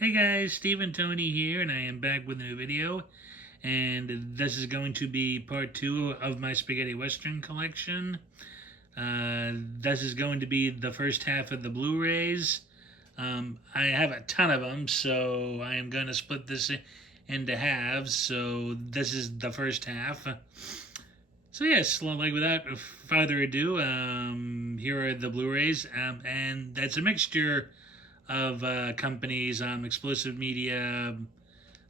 Hey guys, Steve and Tony here, and I am back with a new video. And this is going to be part 2 of my spaghetti western collection. This is going to be the first half of the Blu-rays. I have a ton of them, so I am going to split this into halves. So this is the first half. So yes, like without further ado, here are the Blu-rays, and that's a mixture of companies, Explosive Media,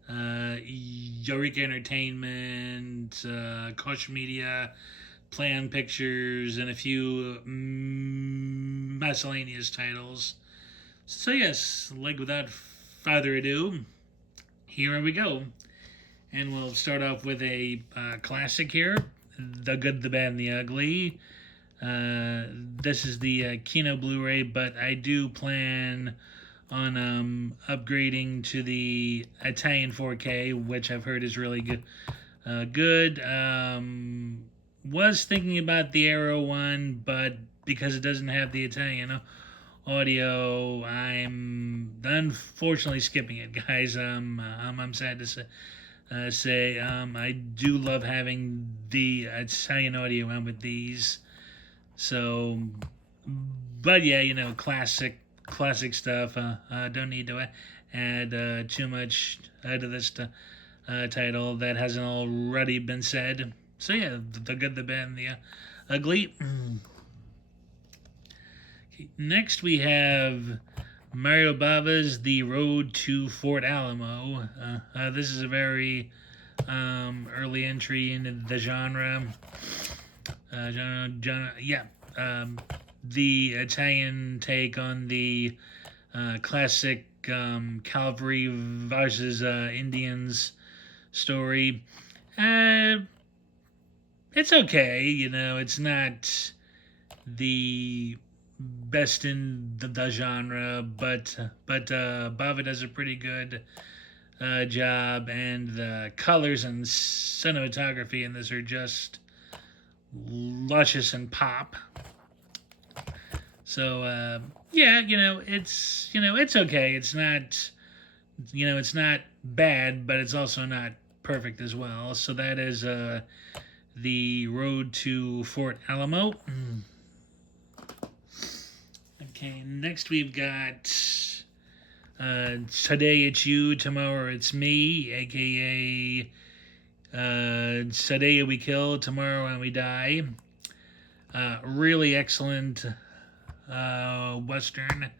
Eureka Entertainment, Koch Media, Plaion Pictures, and a few miscellaneous titles. So yes, like without further ado, here we go. And we'll start off with a classic here, The Good, the Bad, and the Ugly. This is the Kino Blu-ray, but I do plan on upgrading to the Italian 4K, which I've heard is really good. Was thinking about the Arrow one, but because it doesn't have the Italian audio, I'm unfortunately skipping it, guys. I'm sad to say I do love having the Italian audio on with these. So, but yeah, classic stuff. Don't need to add too much to this title that hasn't already been said. So yeah, the good, the bad, and the ugly. Okay, next we have Mario Bava's The Road to Fort Alamo. This is a very early entry into the genre. Yeah. The Italian take on the classic cavalry versus Indians story. It's okay, it's not the best in the genre, but Bava does a pretty good job, and the colors and cinematography in this are just luscious and pop. So yeah, it's okay. It's not bad, but it's also not perfect as well. So that is The Road to Fort Alamo. Okay, next we've got Today It's You, Tomorrow It's Me, aka Today We Kill, Tomorrow and We Die. Really excellent Western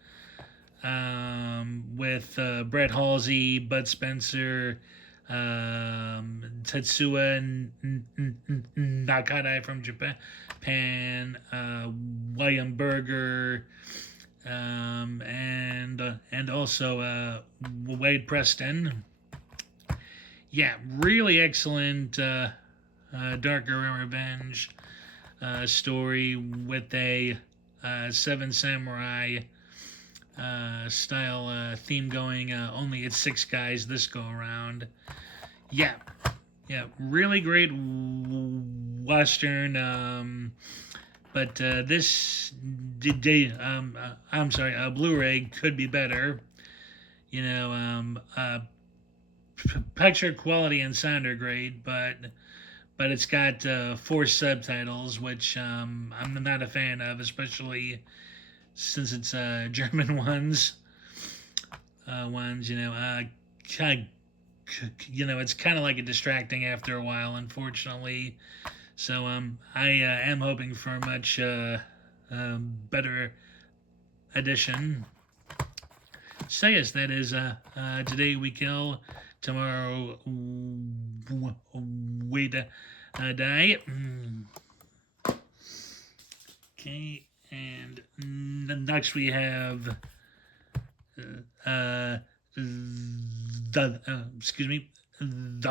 with Brett Halsey, Bud Spencer, Tetsuya Nakadai from Japan, William Berger, and also Wade Preston. Yeah, really excellent Darker Revenge story with a Seven Samurai style theme going. Only it's 6 guys this go around. Yeah, really great Western. But this I'm sorry, Blu-ray could be better. Picture quality and sound are great, but it's got 4 subtitles, which I'm not a fan of, especially since it's German ones. It's kind of like a distracting after a while, unfortunately. So I am hoping for a much better edition. So yes, that is Today We Kill, Tomorrow We Die. Okay, and next we have The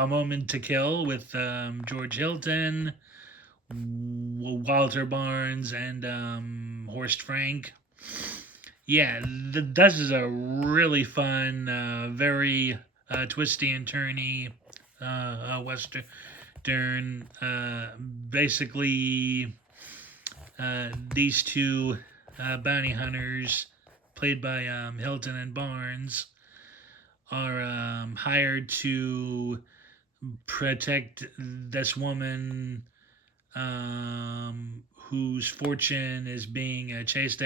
Moment to Kill with George Hilton, Walter Barnes, and Horst Frank. Yeah, this is a really fun, very twisty and turny Western. Basically, these two bounty hunters, played by Hilton and Barnes, are hired to protect this woman whose fortune is being chased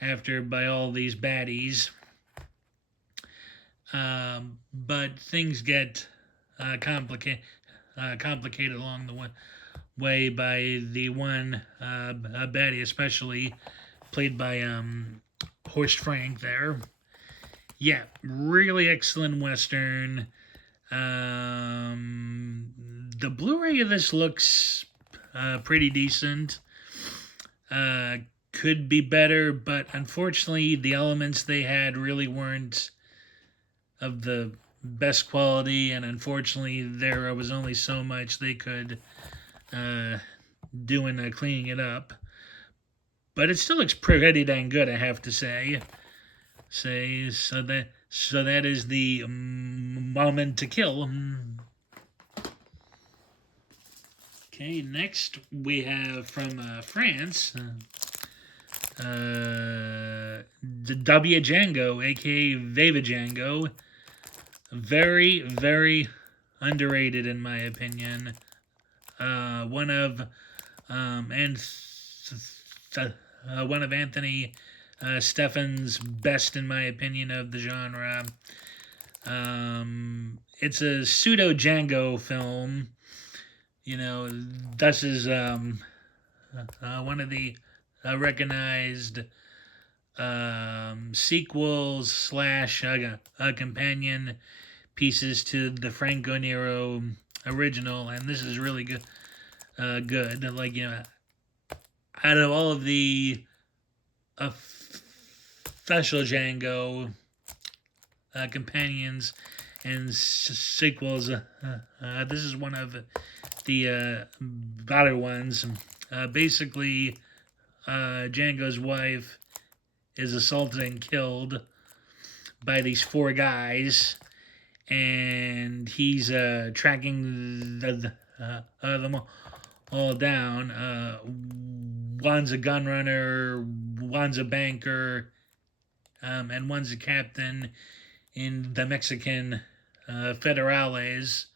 after by all these baddies. But things get complicated along the way by the one baddie, especially played by Horst Frank there. Yeah, really excellent Western. The Blu-ray of this looks pretty decent. Could be better, but unfortunately, the elements they had really weren't of the best quality, and unfortunately, there was only so much they could do in cleaning it up. But it still looks pretty dang good, I have to say. So that is the moment to kill. Okay, next we have from France, the W Django, aka Viva Django. Very, very underrated in my opinion. One of one of Anthony Stefan's best in my opinion of the genre. It's a pseudo Django film. You know, this is one of the recognized sequels slash companion pieces to the Franco Nero original, and this is really good. Good, like out of all of the official Django companions and sequels, this is one of the better ones. Basically, Django's wife is assaulted and killed by these four guys, and he's tracking them all down. One's a gun runner, one's a banker, and one's a captain in the Mexican Federales.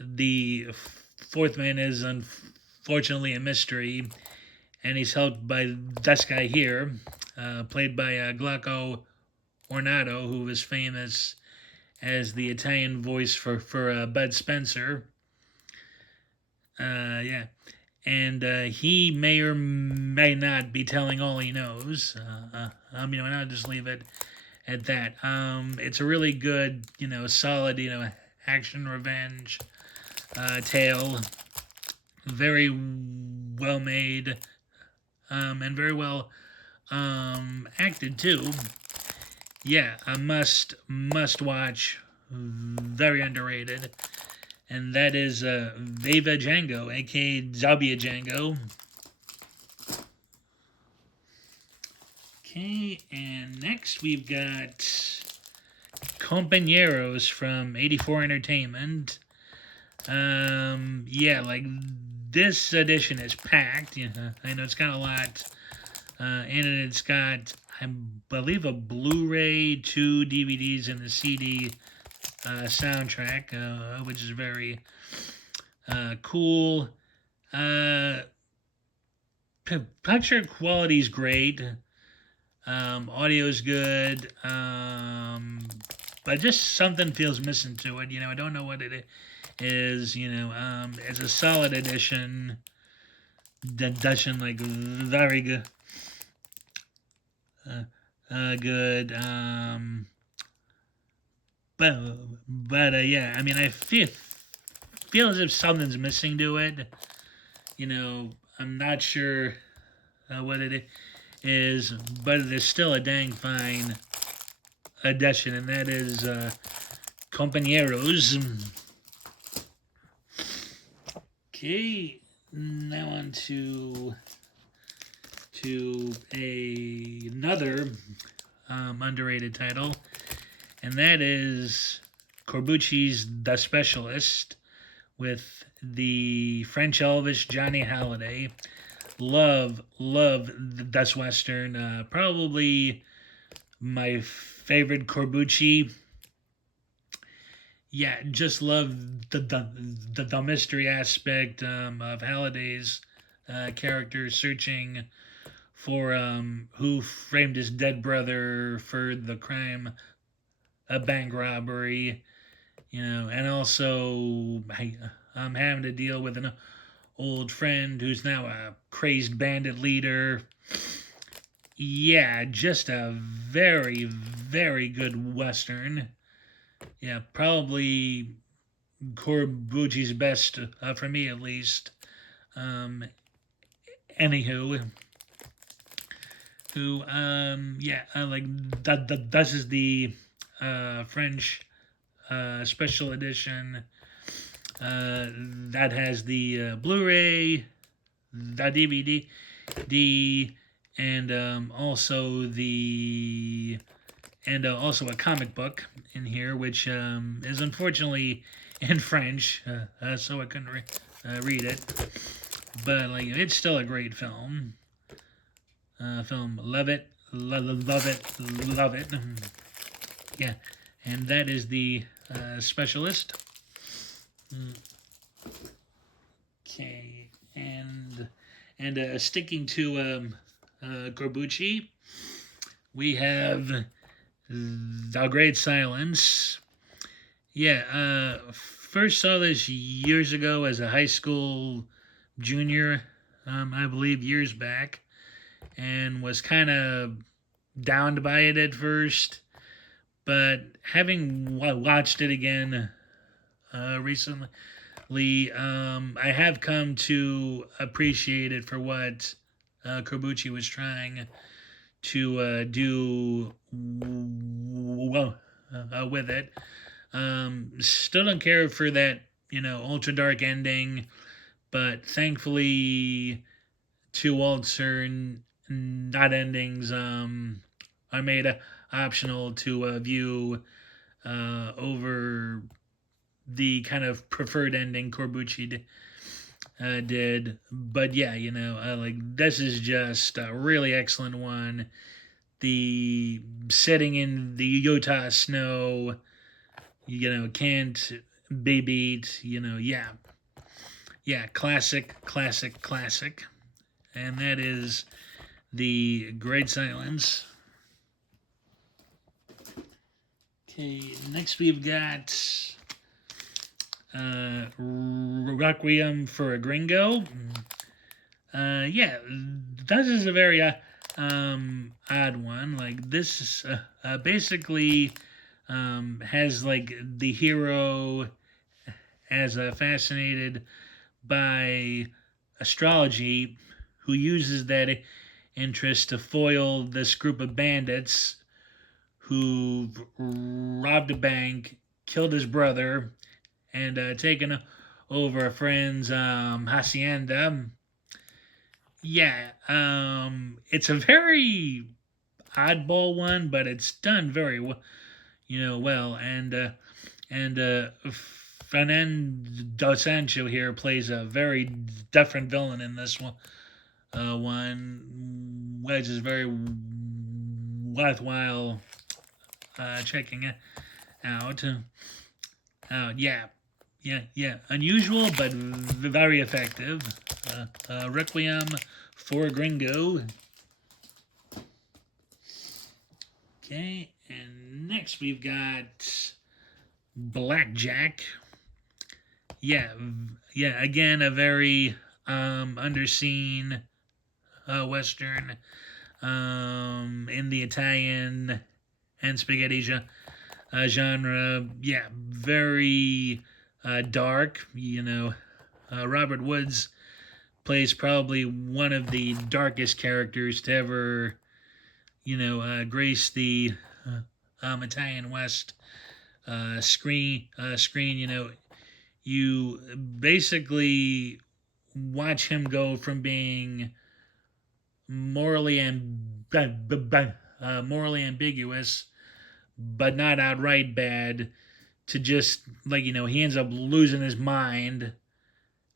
The fourth man is unfortunately a mystery, and he's helped by this guy here, played by Glauco Ornato, who was famous as the Italian voice for Bud Spencer. Yeah. And he may or may not be telling all he knows. And I'll just leave it at that. It's a really good, solid, action revenge tale. Very well made, and very well acted too. Yeah, a must watch. Very underrated. And that is Viva Django, aka W Django. Okay, and next we've got Compañeros from 84 Entertainment. Yeah, like this edition is packed. I know it's got a lot in it. It's got, I believe, a Blu-ray, 2 DVDs, and a CD soundtrack, which is very cool. Picture quality is great. Audio is good. But just something feels missing to it. I don't know what it is. It's a solid edition. Like very good. Good. But yeah, I feel as if something's missing to it. I'm not sure what it is, but it is still a dang fine edition, and that is Compañeros. Okay, now on to another underrated title, and that is Corbucci's The Specialist with the French Elvis Johnny Hallyday. Love this Western. Probably my favorite Corbucci yeah, just love the mystery aspect of Halliday's character searching for who framed his dead brother for the crime of bank robbery, and also having to deal with an old friend who's now a crazed bandit leader. Yeah, just a very, very good Western. Yeah, probably Corbucci's best, for me at least. Um, anywho, yeah, like this is the French special edition that has the Blu-ray, the DVD, and also a comic book in here, which is unfortunately in French, so I couldn't read it. But like, it's still a great film. Love it, love it, love it. Yeah, and that is the specialist. Okay, and sticking to Corbucci, we have The Great Silence. Yeah, first saw this years ago as a high school junior, I believe years back, and was kind of downed by it at first. But having watched it again recently, I have come to appreciate it for what Corbucci was trying to do with it. Still don't care for that, ultra dark ending, but thankfully, two alternate not endings are made optional to view over the kind of preferred ending Corbucci did. But yeah, like this is just a really excellent one. The setting in the Utah snow, can't be beat. Yeah, classic, classic, classic, and that is The Great Silence. Okay, next we've got Requiem for a Gringo. Yeah, this is a very odd one. Like, this is basically has like the hero as fascinated by astrology, who uses that interest to foil this group of bandits who robbed a bank, killed his brother, and taken over a friend's hacienda. Yeah, it's a very oddball one, but it's done very well, and Fernando Sancho here plays a very different villain in this one, which is very worthwhile checking out. Yeah. Unusual, but very effective. Requiem for a Gringo. Okay, and next we've got Blackjack. Yeah. Again, a very underseen Western in the Italian and spaghetti genre. Yeah, very dark. Robert Woods plays probably one of the darkest characters to ever, grace the Italian West screen. You basically watch him go from being morally morally ambiguous, but not outright bad, to just like he ends up losing his mind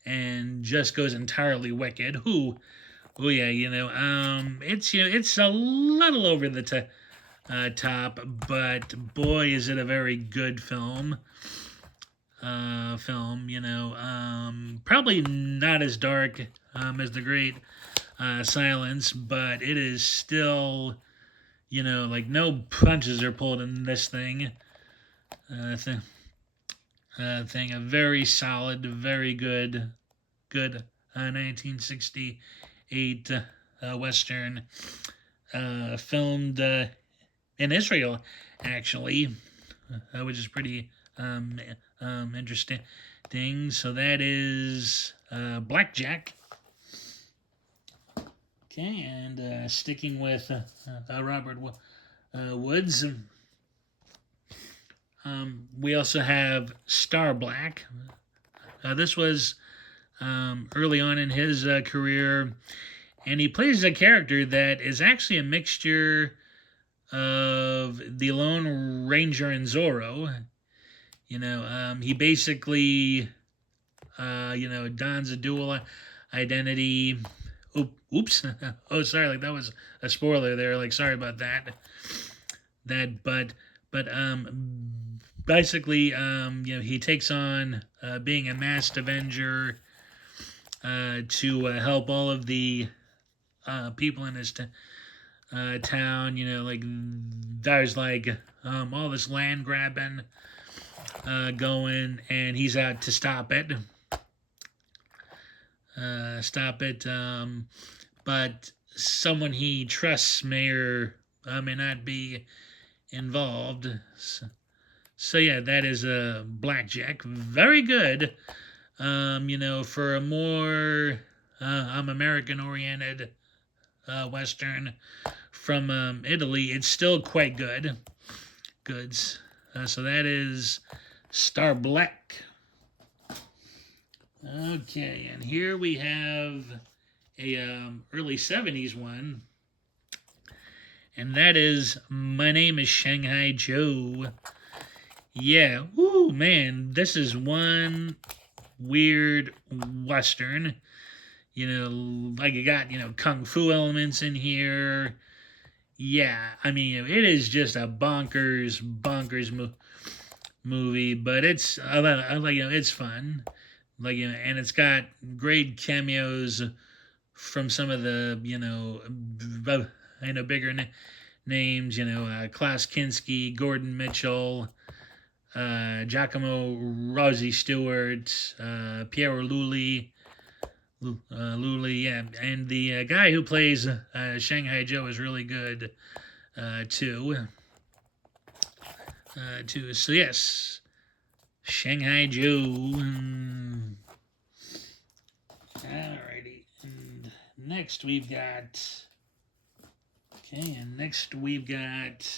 and just goes entirely wicked. Oh yeah, it's a little over the top, but boy, is it a very good film. film. Probably not as dark as The Great Silence, but it is still, like no punches are pulled in this thing. Thing, thing, a very solid, very good 1968 Western, filmed in Israel, actually, which is pretty interesting. So that is Blackjack. Okay, and sticking with Robert Woods, we also have Star Black. This was early on in his career, and he plays a character that is actually a mixture of the Lone Ranger and Zorro. He basically, dons a dual identity. Oops. Oh, sorry. Like that was a spoiler there. Like, sorry about that. But basically, he takes on being a masked Avenger to help all of the people in his town. Like there's like all this land grabbing going, and he's out to stop it. But someone he trusts may or may not be involved. So yeah, that is a Blackjack. Very good. For a more American-oriented Western from Italy, it's still quite good. Goods. So that is Star Black. Okay, and here we have a early 70s one, and that is My Name is Shanghai Joe. Yeah, woo, man, this is one weird Western. Like it got, kung fu elements in here. Yeah, I mean, it is just a bonkers movie, but it's, it's fun. And it's got great cameos from some of the, bigger names, Klaus Kinski, Gordon Mitchell, Giacomo Rossi Stewart, Piero Lulli, yeah, and the guy who plays Shanghai Joe is really good too. So yes, Shanghai Joe. Alrighty, and next we've got. Okay, and next we've got.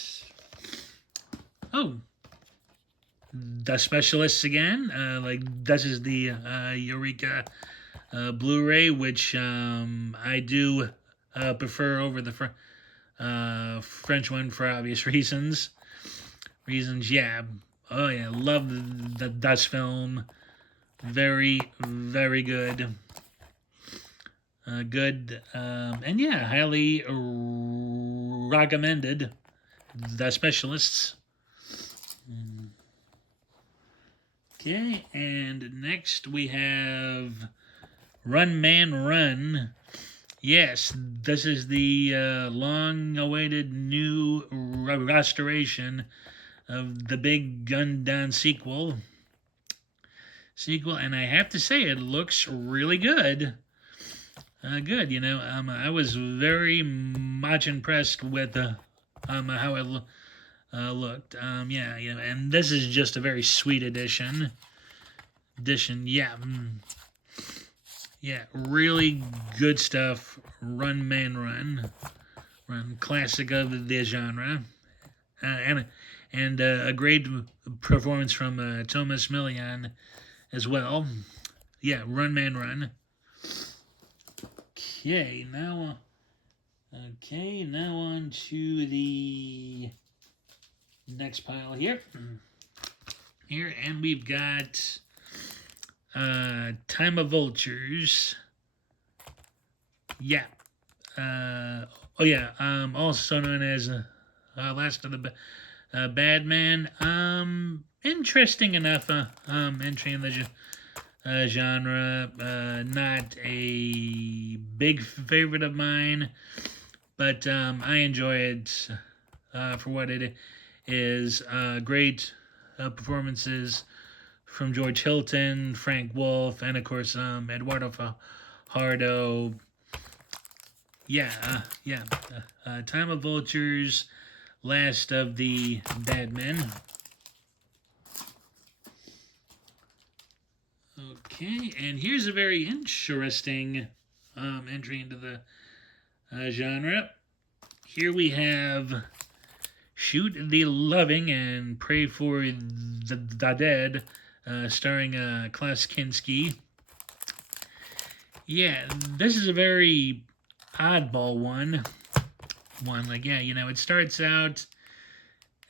Oh, The Specialists again. Like this is the Eureka Blu-ray, which I do prefer over the French one for obvious reasons. Yeah. Oh yeah, love the Dutch film. Very, very good. Good. And yeah, highly recommended. The Specialists. Okay, and next we have Run Man Run. Yes, this is the long-awaited new restoration of the Big Gun Down sequel, and I have to say it looks really good. Good, I was very much impressed with how it looked. Yeah, and this is just a very sweet edition. Yeah. Yeah, really good stuff. Run Man Run, classic of the genre, and a great performance from Thomas Millian as well. Yeah, Run Man Run. Okay, now on to the next pile here. And we've got Time of Vultures. Yeah. Also known as Last of the Badman. Interesting enough. Entry in the genre. Not a big favorite of mine, but I enjoy it for what it is. Great performances from George Hilton, Frank Wolf, and of course Eduardo Fajardo. Time of Vultures, Last of the Bad Men. Okay, and here's a very interesting entry into the genre. Here we have Shoot the Loving and Pray for the Dead, starring Klaus Kinski. Yeah, this is a very oddball one. It starts out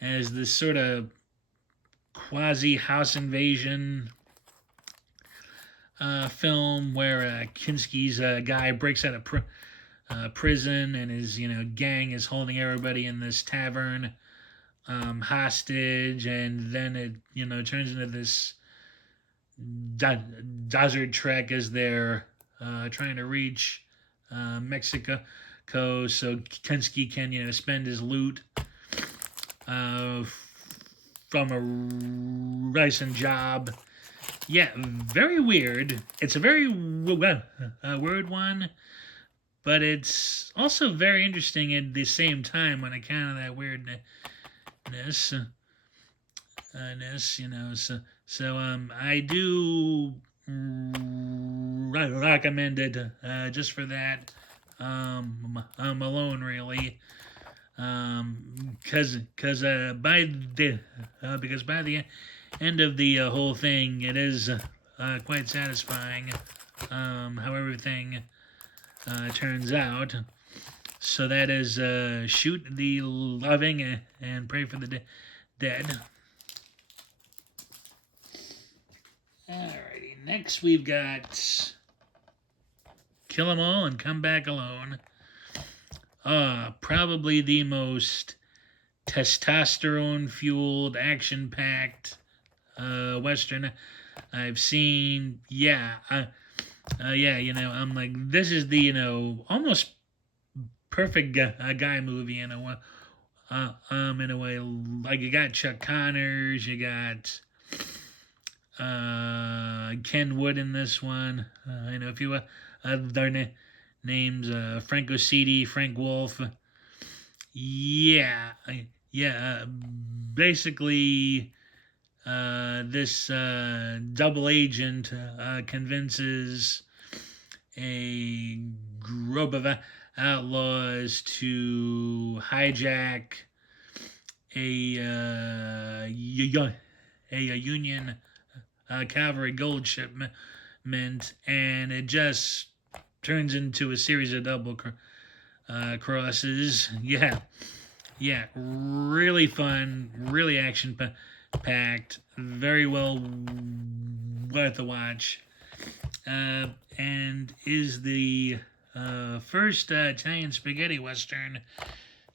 as this sort of quasi house invasion film where Kinski's guy breaks out of prison and his gang is holding everybody in this tavern hostage, and then it turns into this desert trek as they're trying to reach Mexico, so Kinski can spend his loot from a recent job. Yeah, very weird. It's a very weird one, but it's also very interesting at the same time on account of that weirdness. I do recommend it just for that alone, really. Because by the end of the whole thing, it is quite satisfying how everything turns out. So that is Shoot the Loving and Pray for the Dead. Alrighty, next we've got Kill 'Em All and Come Back Alone. Probably the most testosterone-fueled, action-packed Western I've seen. I'm like, this is the, almost perfect guy movie in a way. Like you got Chuck Connors, you got Ken Wood in this one. A few other names, Frank Ossidi, Frank Wolf. Basically, this double agent convinces a group of outlaws to hijack a Union cavalry gold shipment, and it just turns into a series of double crosses. Really fun, really action packed, very well worth a watch, and is the first Italian spaghetti western,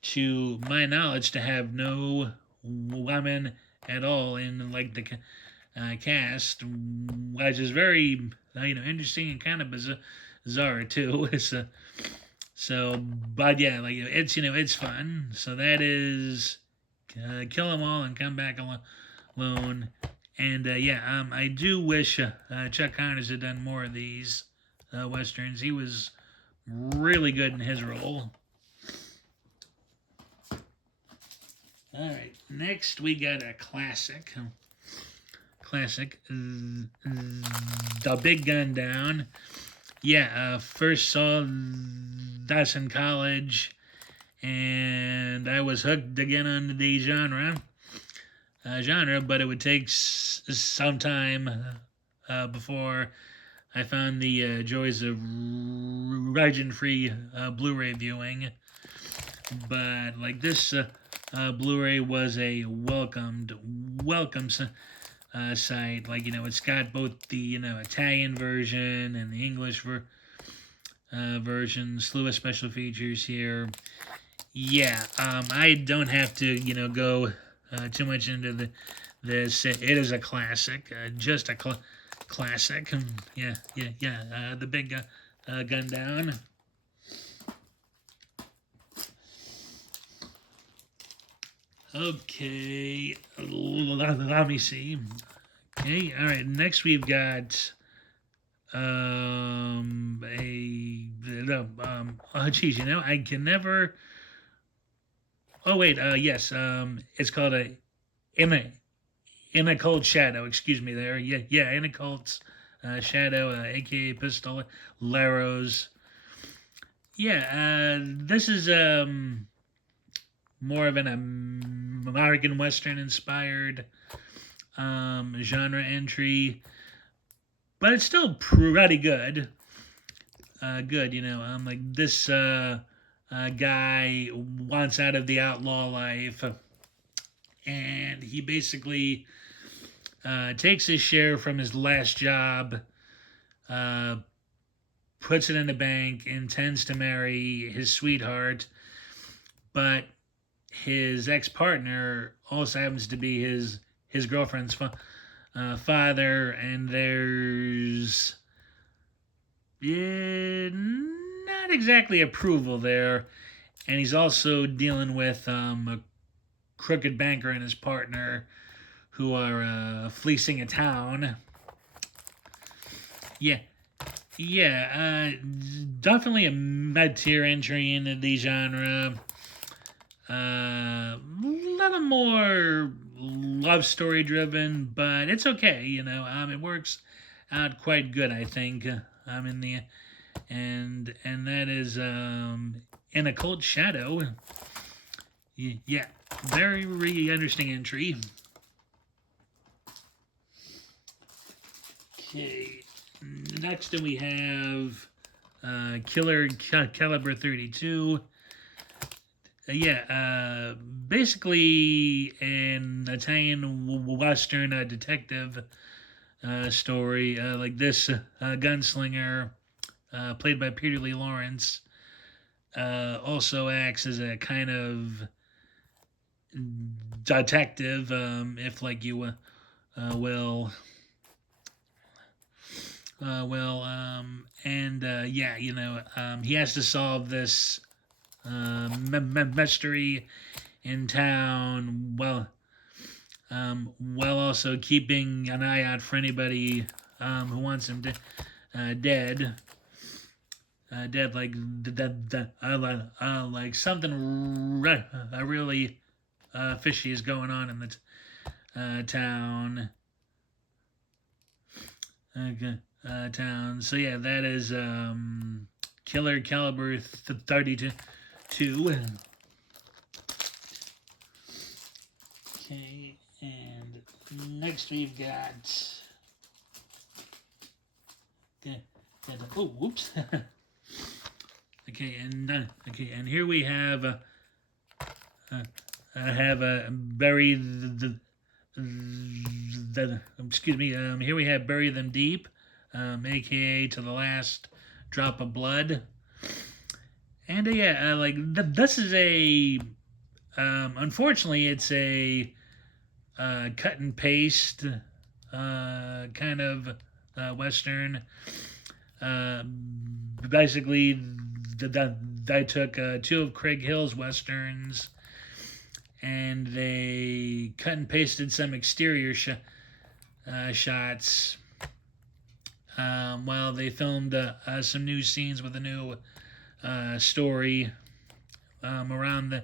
to my knowledge, to have no women at all in like the cast, which is very interesting and kind of bizarre too. But yeah, like it's fun. So that is Kill 'Em All and Come Back Alone. And I do wish Chuck Connors had done more of these westerns. He was really good in his role. All right, next we got a classic. The Big Gun Down. First saw this in college, and I was hooked again on the genre, but it would take some time before I found the joys of region-free Blu-ray viewing. But like this Blu-ray was a welcome site. Like it's got both the Italian version and the English version, slew of special features here. I don't have to go too much into this. It is a classic, just a classic. Yeah. The big gun down. Okay, let me see. Okay, all right. Next we've got oh geez, I can never. Oh wait, yes. It's called in a cold shadow. Excuse me, there. Yeah. In a cold shadow, aka Pistoleros. Yeah. This is more of an American Western inspired genre entry, but it's still pretty good. Good, like this guy wants out of the outlaw life, and he basically takes his share from his last job, uh, puts it in the bank, intends to marry his sweetheart, but his ex-partner also happens to be his girlfriend's father, and there's not exactly approval there, and he's also dealing with a crooked banker and his partner who are fleecing a town. Yeah, definitely a mid-tier entry into the genre. A little more love story driven, but it's okay. It works out quite good, I think. In the and that is in a cold shadow. Yeah, very interesting entry. Okay, next we have Killer Caliber 32. Basically an Italian Western detective story. Like this gunslinger, played by Peter Lee Lawrence, also acts as a kind of detective, if like you will. He has to solve this mystery in town, while also keeping an eye out for anybody who wants him dead. Dead, like something really fishy is going on in the town. Town. So yeah, that is Killer Caliber 32. Okay, and next we've got. Oh, whoops. And here we have. I have Bury excuse me. Here we have Bury Them Deep, aka To the Last Drop of Blood. And this is a. Unfortunately, it's a cut and paste kind of Western. Basically, I took two of Craig Hill's Westerns and they cut and pasted some exterior shots while they filmed some new scenes with a new story around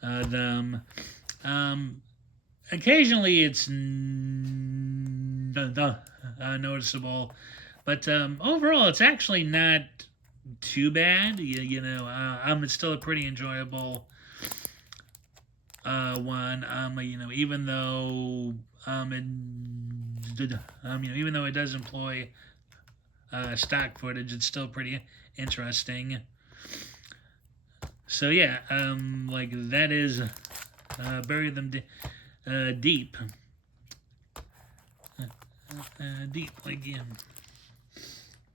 them. Occasionally it's noticeable, but overall it's actually not too bad. It's still a pretty enjoyable one. Even though even though it does employ stock footage, it's still pretty interesting. So yeah, that is Bury Them Deep. Deep,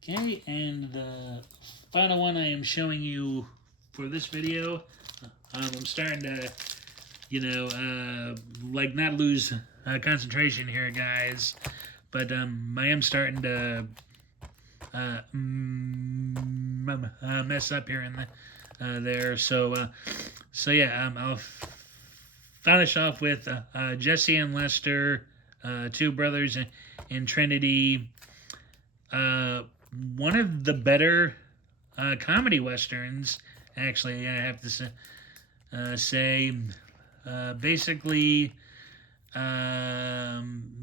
Okay, and the final one I am showing you for this video, I'm starting to like not lose concentration here, guys. But I am starting to mess up here and there. So yeah, I'll finish off with Jesse and Lester, two brothers in Trinity. One of the better comedy westerns, actually, I have to say. Basically,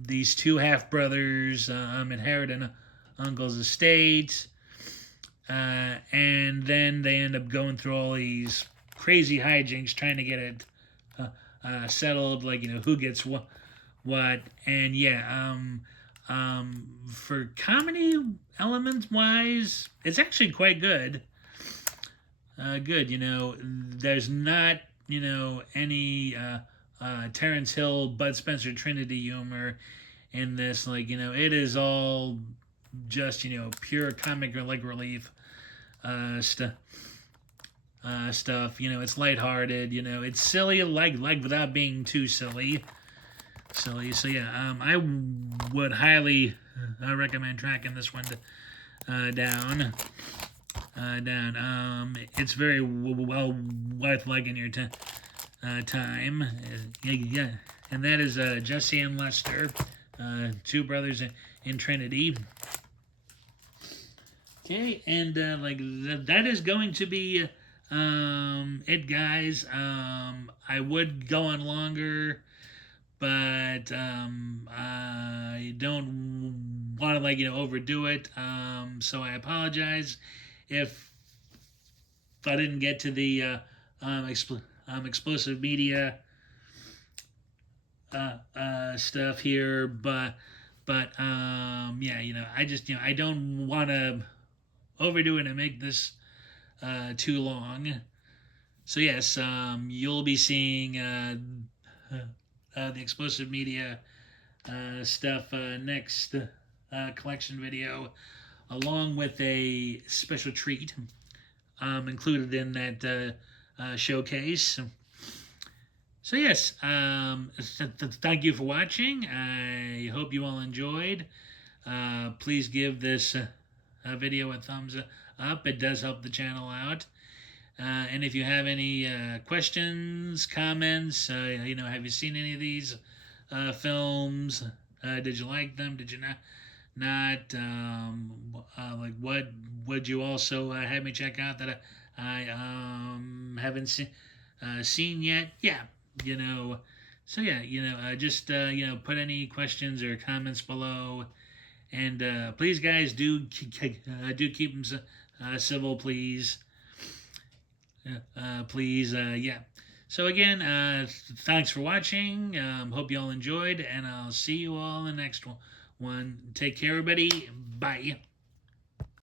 these two half brothers inherit an uncle's estate, and then they end up going through all these crazy hijinks trying to get it settled, like who gets what, and yeah, for comedy elements wise, it's actually quite good. Good, there's not any Terrence Hill, Bud Spencer Trinity humor in this. Like, it is all just, pure comic relief stuff. It's lighthearted. It's silly, like without being too silly. So yeah, I would highly recommend tracking this one down. It's very well worth liking your time. Yeah, and that is Jesse and Lester, two brothers in Trinity. Okay, and that is going to be it, guys. I would go on longer, but I don't want to overdo it. So I apologize if I didn't get to the explosive media stuff here, but yeah, I just I don't want to overdo it and make this too long. So yes, you'll be seeing the explosive media stuff next collection video, along with a special treat included in that showcase. So yes, thank you for watching. I hope you all enjoyed. Please give this video a thumbs up. It does help the channel out. And if you have any questions, comments, have you seen any of these films? Did you like them? Did you not? Like, what would you also have me check out that I haven't seen yet? Yeah, So yeah, just put any questions or comments below, and please, guys, do keep them civil, please. Please, yeah. So again, thanks for watching. Hope you all enjoyed, and I'll see you all in the next one. Take care, everybody. Bye.